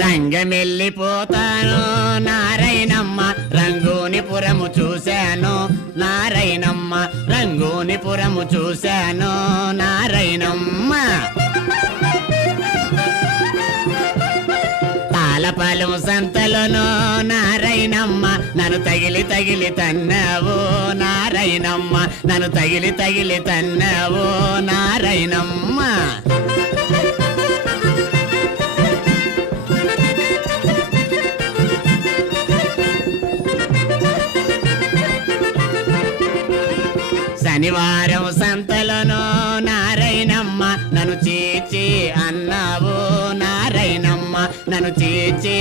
రంగమెల్లిపోతాను నారాయణమ్మ రంగూనిపురము చూశాను నారాయణమ్మ రంగూనిపురము చూశాను నారాయణమ్మ తాళపాలెం సంతలోనో నారాయణమ్మ నన్ను తగిలి తన్నావు నారాయణమ్మ నన్ను తగిలి తన్నావు నారాయణమ్మ శనివారం సంతలోనో నారాయణమ్మ నన్ను చీచి అన్నావు నారాయణమ్మ నన్ను చీచి